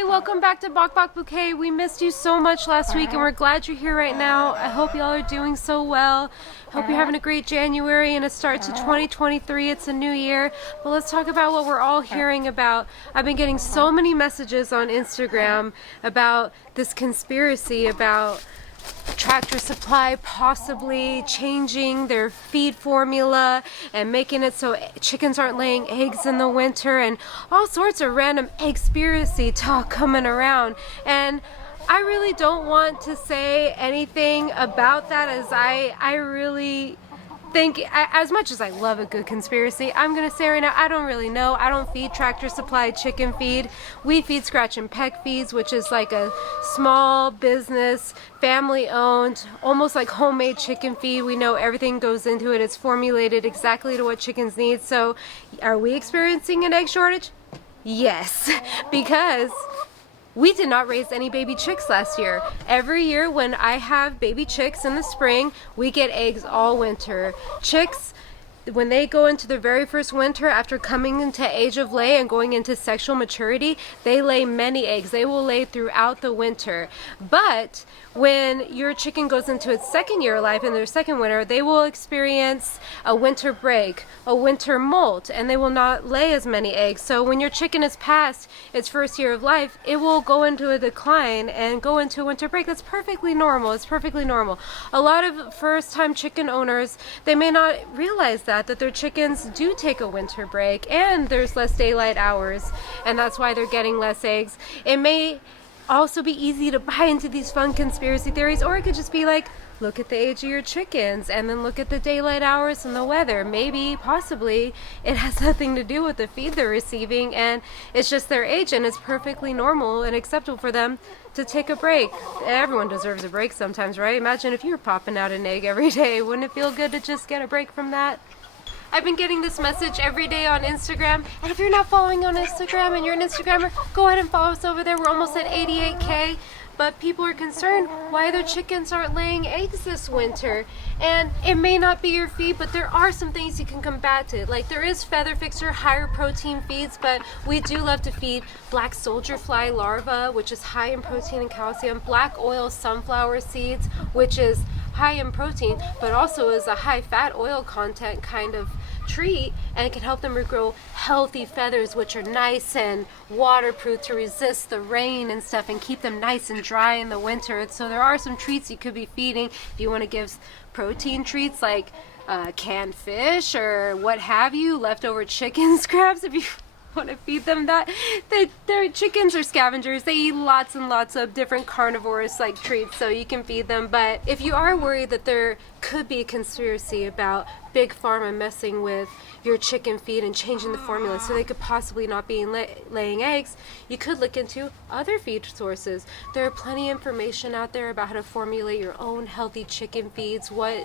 Hi, welcome back to Bok Bok Bouquet. We missed you so much last week and we're glad you're here right now. I hope y'all are doing so well. Hope you're having a great January and a start to 2023. It's a new year. But let's talk about what we're all hearing about. I've been getting so many messages on Instagram about this conspiracy about Tractor Supply possibly changing their feed formula and making it so chickens aren't laying eggs in the winter, and all sorts of random eggspiracy talk coming around. And I really don't want to say anything about that, as I really think, as much as I love a good conspiracy, I'm gonna say right now, I don't really know. I don't feed Tractor Supply chicken feed. We feed Scratch and Peck feeds, which is like a small business, family owned, almost like homemade chicken feed. We know everything goes into it. It's formulated exactly to what chickens need. So are we experiencing an egg shortage? Yes, because we did not raise any baby chicks last year. Every year when I have baby chicks in the spring, we get eggs all winter. Chicks, when they go into their very first winter after coming into age of lay and going into sexual maturity, they lay many eggs. They will lay throughout the winter. But when your chicken goes into its second year of life, in their second winter, they will experience a winter break, a winter molt, and they will not lay as many eggs. So when your chicken is past its first year of life, it will go into a decline and go into a winter break. That's perfectly normal. It's perfectly normal. A lot of first-time chicken owners, they may not realize that their chickens do take a winter break and there's less daylight hours, and that's why they're getting less eggs. It may also be easy to buy into these fun conspiracy theories, or it could just be like, look at the age of your chickens and then look at the daylight hours and the weather. Maybe, possibly, it has nothing to do with the feed they're receiving and it's just their age, and it's perfectly normal and acceptable for them to take a break. Everyone deserves a break sometimes, right? Imagine if you were popping out an egg every day. Wouldn't it feel good to just get a break from that? I've been getting this message every day on Instagram, and if you're not following on Instagram and you're an Instagrammer, go ahead and follow us over there. We're almost at 88K, but people are concerned why their chickens aren't laying eggs this winter. And it may not be your feed, but there are some things you can combat it. Like, there is Feather Fixer higher protein feeds, but we do love to feed black soldier fly larva, which is high in protein and calcium, black oil sunflower seeds, which is high in protein, but also is a high fat oil content kind of treat, and it can help them regrow healthy feathers, which are nice and waterproof to resist the rain and stuff and keep them nice and dry in the winter. So there are some treats you could be feeding if you want to give protein treats like canned fish or what have you, leftover chicken scraps if you want to feed them that. Their chickens are scavengers. They eat lots and lots of different carnivores like treats, so you can feed them. But if you are worried that there could be a conspiracy about Big Pharma messing with your chicken feed and changing the formula so they could possibly not be laying eggs, you could look into other feed sources. There are plenty of information out there about how to formulate your own healthy chicken feeds, what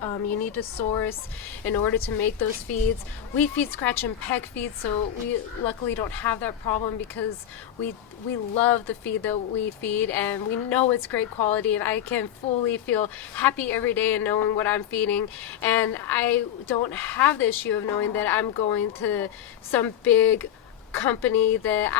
you need to source in order to make those feeds. We feed Scratch and Peck feeds, so we luckily don't have that problem because we love the feed that we feed and we know it's great quality, and I can fully feel happy every day in knowing what I'm feeding, and I don't have the issue of knowing that I'm going to some big company that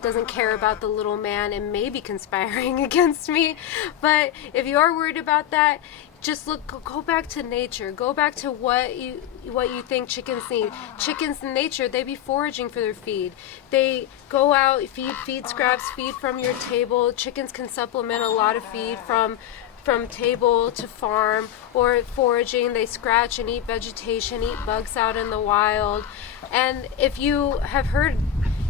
doesn't care about the little man and may be conspiring against me. But if you are worried about that, just go back to nature. Go back to what you think chickens need. Chickens in nature, they be foraging for their feed. They go out, feed scraps, feed from your table. Chickens can supplement a lot of feed from table to farm, or foraging. They scratch and eat vegetation, eat bugs out in the wild. And if you have heard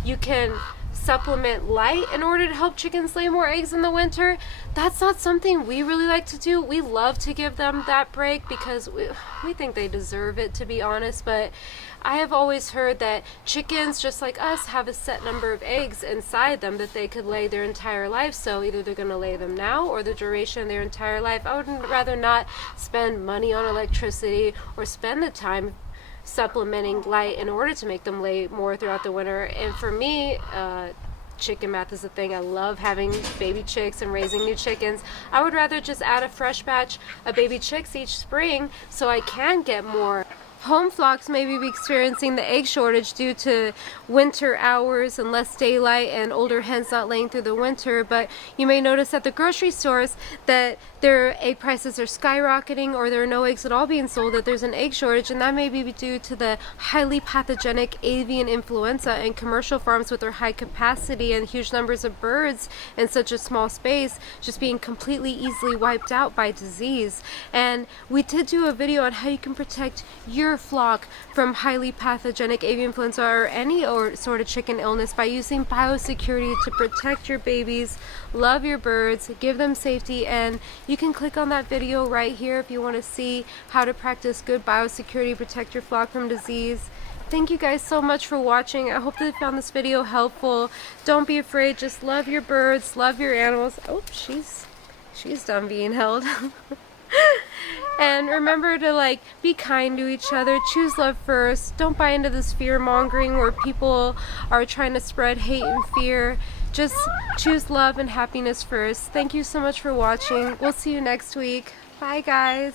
you can supplement light in order to help chickens lay more eggs in the winter, that's not something we really like to do. We love to give them that break because we think they deserve it, to be honest. But I have always heard that chickens, just like us, have a set number of eggs inside them that they could lay their entire life. So either they're going to lay them now or the duration of their entire life. I would rather not spend money on electricity or spend the time supplementing light in order to make them lay more throughout the winter. And for me, chicken math is a thing. I love having baby chicks and raising new chickens. I would rather just add a fresh batch of baby chicks each spring so I can get more home flocks may be experiencing the egg shortage due to winter hours and less daylight and older hens not laying through the winter, but you may notice at the grocery stores that their egg prices are skyrocketing, or there are no eggs at all being sold, that there's an egg shortage, and that may be due to the highly pathogenic avian influenza and commercial farms with their high capacity and huge numbers of birds in such a small space just being completely easily wiped out by disease. And we did do a video on how you can protect your flock from highly pathogenic avian influenza or any sort of chicken illness by using biosecurity to protect your babies, love your birds, give them safety, and you can click on that video right here if you want to see how to practice good biosecurity, protect your flock from disease. Thank you guys so much for watching. I hope that you found this video helpful. Don't be afraid, just love your birds, love your animals. Oh, she's done being held. And remember to be kind to each other, choose love first. Don't buy into this fear mongering where people are trying to spread hate and fear. Just choose love and happiness first. Thank you so much for watching. We'll see you next week. Bye guys.